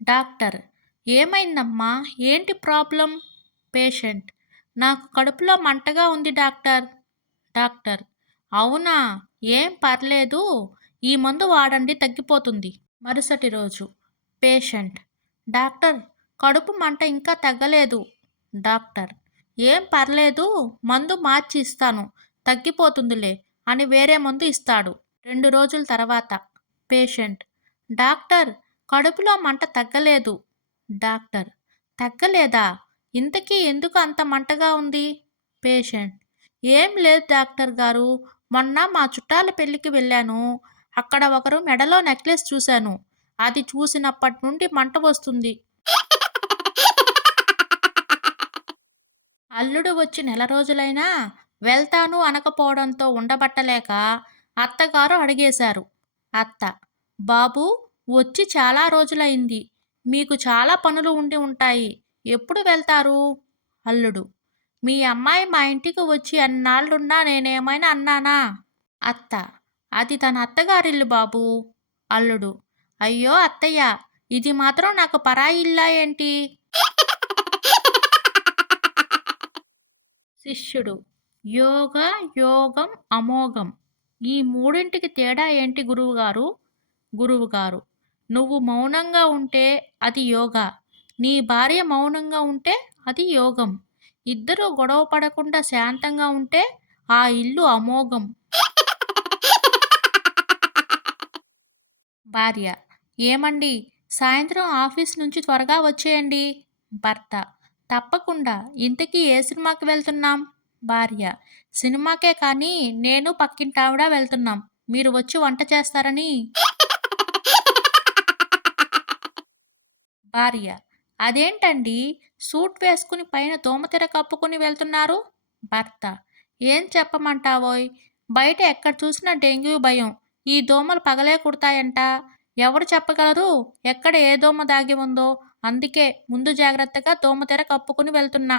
Doctor: ఏమైందమ్మా? ఏంటి problem? Patient: నాకు కడుపులో మంటగా ఉంది డాక్టర్. డాక్టర్: అవునా? ఏం పర్లేదు. ఈ మందు వాడండి తగ్గిపోతుంది. మరుసటి రోజు పేషెంట్: డాక్టర్, కడుపు మంట ఇంకా తగ్గలేదు. డాక్టర్: ఏం పర్లేదు, మందు మార్చి ఇస్తాను, తగ్గిపోతుందిలే అని వేరే మందు ఇస్తాడు. 2 రోజుల తర్వాత పేషెంట్: డాక్టర్, కడుపులో మంట తగ్గలేదు. డాక్టర్: తగ్గలేదా? ఇంతకీ ఎందుకు అంత మంటగా ఉంది? పేషెంట్: ఏం లేదు డాక్టర్ గారు, మొన్న మా చుట్టాల పెళ్ళికి వెళ్ళాను. అక్కడ ఒకరు మెడలో నెక్లెస్ చూశాను. అది చూసినప్పటి నుండి మంట వస్తుంది. అల్లుడు వచ్చి నెల రోజులైనా వెళ్తాను అనకపోవడంతో ఉండబట్టలేక అత్తగారు అడిగేశారు. అత్త: బాబూ, వచ్చి చాలా రోజులైంది. మీకు చాలా పనులు ఉండి ఉంటాయి. ఎప్పుడు వెళ్తారు? అల్లుడు: మీ అమ్మాయి మా ఇంటికి వచ్చి అన్నాళ్ళున్నా నేనేమైనా అన్నానా? అత్త: అది తన అత్తగారిల్లు బాబూ. అల్లుడు: అయ్యో అత్తయ్య, ఇది మాత్రం నాకు పరాయి ఇల్లా ఏంటి? శిష్యుడు: యోగ, యోగం, అమోఘం, ఈ మూడింటికి తేడా ఏంటి గురువుగారు? గురువుగారు: నువ్వు మౌనంగా ఉంటే అది యోగా, నీ భార్య మౌనంగా ఉంటే అది యోగం. ఇద్దరూ గొడవ పడకుండా శాంతంగా ఉంటే ఆ ఇల్లు అమోఘం. భార్య: ఏమండి, సాయంత్రం ఆఫీస్ నుంచి త్వరగా వచ్చేయండి. భర్త: తప్పకుండా. ఇంతకీ ఏ సినిమాకి వెళ్తున్నాం? భార్య: సినిమాకే కానీ నేను పక్కింటావిడ వెళ్తున్నాం. మీరు వచ్చి వంట చేస్తారని. భార్య: అదేంటండి, సూట్ వేసుకుని పైన దోమతెర కప్పుకుని వెళ్తున్నారు? భర్త: ఏం చెప్పమంటావోయ్, బయట ఎక్కడ చూసినా డెంగ్యూ భయం. ఈ దోమలు పగలే కుడతాయంట. ఎవరు చెప్పగలరు ఎక్కడ ఏ దోమ దాగి ఉందో? అందుకే ముందు జాగ్రత్తగా దోమతెర కప్పుకుని వెళ్తున్నా.